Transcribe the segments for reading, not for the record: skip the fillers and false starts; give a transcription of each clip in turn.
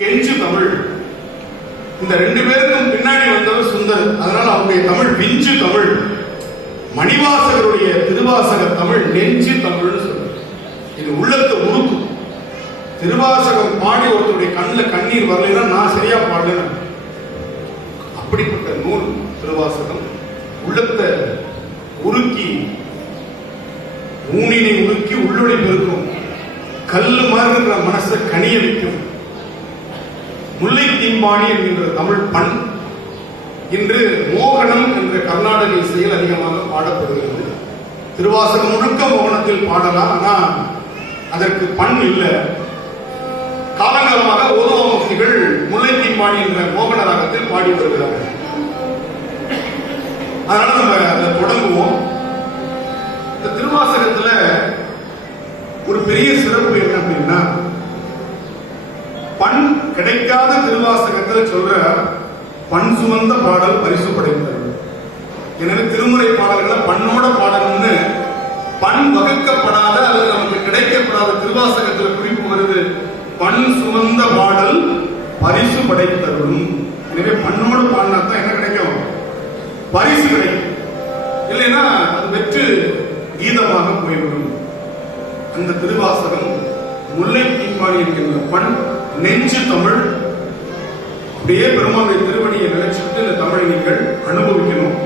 கெஞ்சு தமிழ். இந்த ரெண்டு பேருக்கும் பின்னாடி வந்தவர் சுந்தர். அதனால அவருடைய தமிழ் விஞ்சு தமிழ். மணிவாசகருடைய திருவாசக தமிழ் நெஞ்சு தமிழ்னு சொல்லுது. இது உள்ளத்தை உருக்கும். திருவாசகம் பாடி ஒருத்தருடைய கண்ணில் கண்ணீர் வரலைன்னா நான் சரியா பாடல. அப்படிப்பட்ட நூல் திருவாசகம். உள்ளத்தை உருக்கி, ஊனினை உருக்கி உள்ளொளி பெருக்கும். கல்லு மாதிரி இருக்கிற மனசை கனிய வைக்கும். முல்லை தீம்பாணி என்கின்ற தமிழ் பண் இன்று மோகனம் என்ற கர்நாடக இசையில் அதிகமாக பாடப்படுகிறது. திருவாசகம் முழுக்க மோகனத்தில் பாடலாம், ஆனால் அதற்கு பண் இல்லை. காலங்காலமாக ஓதுவாமுக்திகள் முல்லை தீம்பாணி என்ற மோகன ராகத்தில் பாடி வருகிறார்கள். அதனால நம்ம அதை தொடங்குவோம். இந்த திருவாசகத்துல ஒரு பெரிய சிறப்பு என்ன அப்படின்னா, பண் கிடைக்காத திருவாசகத்துல சொல்ற பண் சுமந்த பாடல் பரிசு படைத்தது. எனவே திருமுறை பாடல்களை பண்ணோட பாடல்னு பண் வகுக்கப்படாத அல்லது நமக்கு கிடைக்கப்படாத திருவாசகத்துல குறிப்பு வருது. பண் சுமந்த பாடல் பரிசு படைத்தரும். எனவே பண்ணோடு பாடினா தான் என்ன கிடைக்கும்? பரிசு கிடைக்கும். இல்லைன்னா அது வெற்று கீதமாக போய்விடும். அந்த திருவாசகம் முல்லை தீம்பாணி என்கின்ற பண் நெஞ்சு தமிழ். அப்படியே பெருமாளுடைய திருவடியை நினைச்சிட்டு இந்த தமிழை நீங்கள் அனுபவிக்கணும்.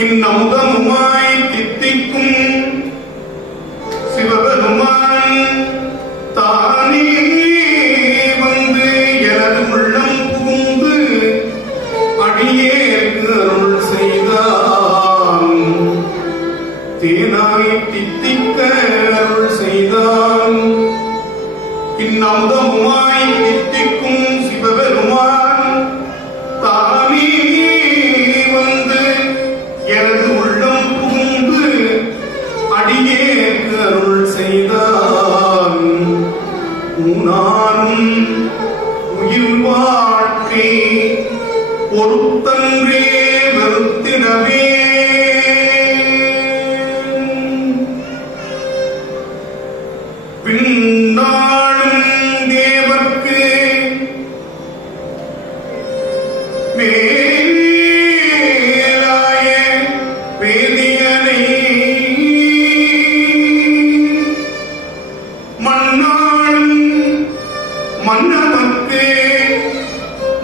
இன்னமுதமுமாய் தித்திக்கும் சிவபெருமான் தானே வந்து எனது உள்ளம் புகுந்து அடியேற்கு அருள் செய்தான். தேனாய் தித்திக்க அருள் செய்தான். இன்னமுதமுமாய் தித்திக்கும் சிவபெருமான் தானே செய்தான் உனாரும் உயிர் வாழ்க்கை பொறுத்தன்றே வெறுத்திடவே பின்னாளும் தேவர்க்கு மேலாய வேதியனை மன்னாளும் மன்னனுக்கு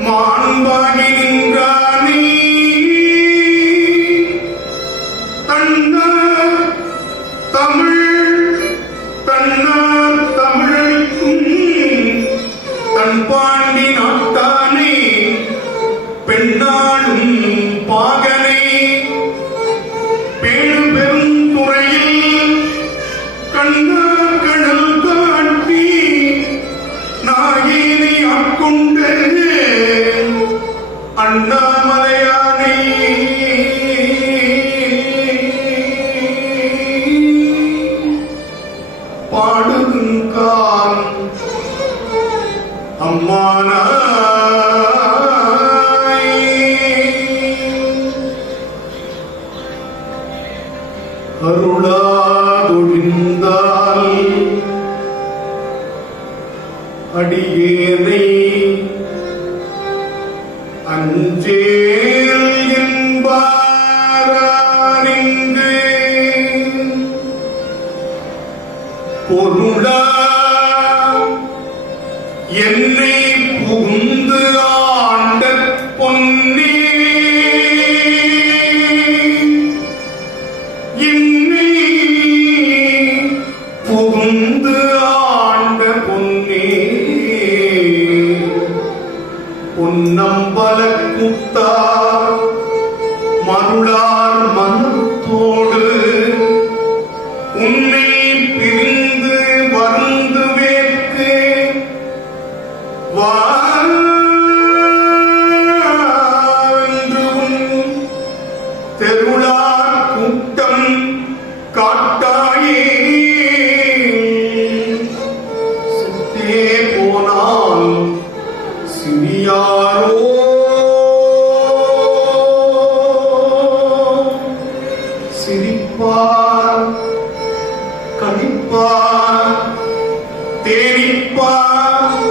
மாண்பாகி நின்றானே தன்னார் தமிழளிக்கும் தன் பாண்டி நாட்டானே பெண்ணாளும் பாகனை பேணு பெரும் துறையில் கண்ணார் கடல் காட்டி நாயினை ஆட்கொண்டு அண்ணாமலையானே பாடுங்கான் அம்மானாய் அருளாதொழிந்தால் அடியேனை அஞ்சேல் என்பாரிங்கு பொருளா என்னை புகுந்து ஆண்ட பொன்னே என்னை புகுந்து ஆண்ட பொன்னே பொன்னம்பல கூத்தா மருளார் மனத்தோடு உன்னை பிரிந்து வந்து வேற்கு வான்றும் தெருளார் கூட்டம் காட்டாயே சித்தே போனால் சிறியாரோ சிரிப்பார் கணிப்பார் தேனிப்பார்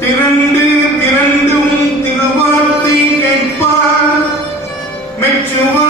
திரண்டும் திருவார்த்தை கேட்பார் மெச்சுவார்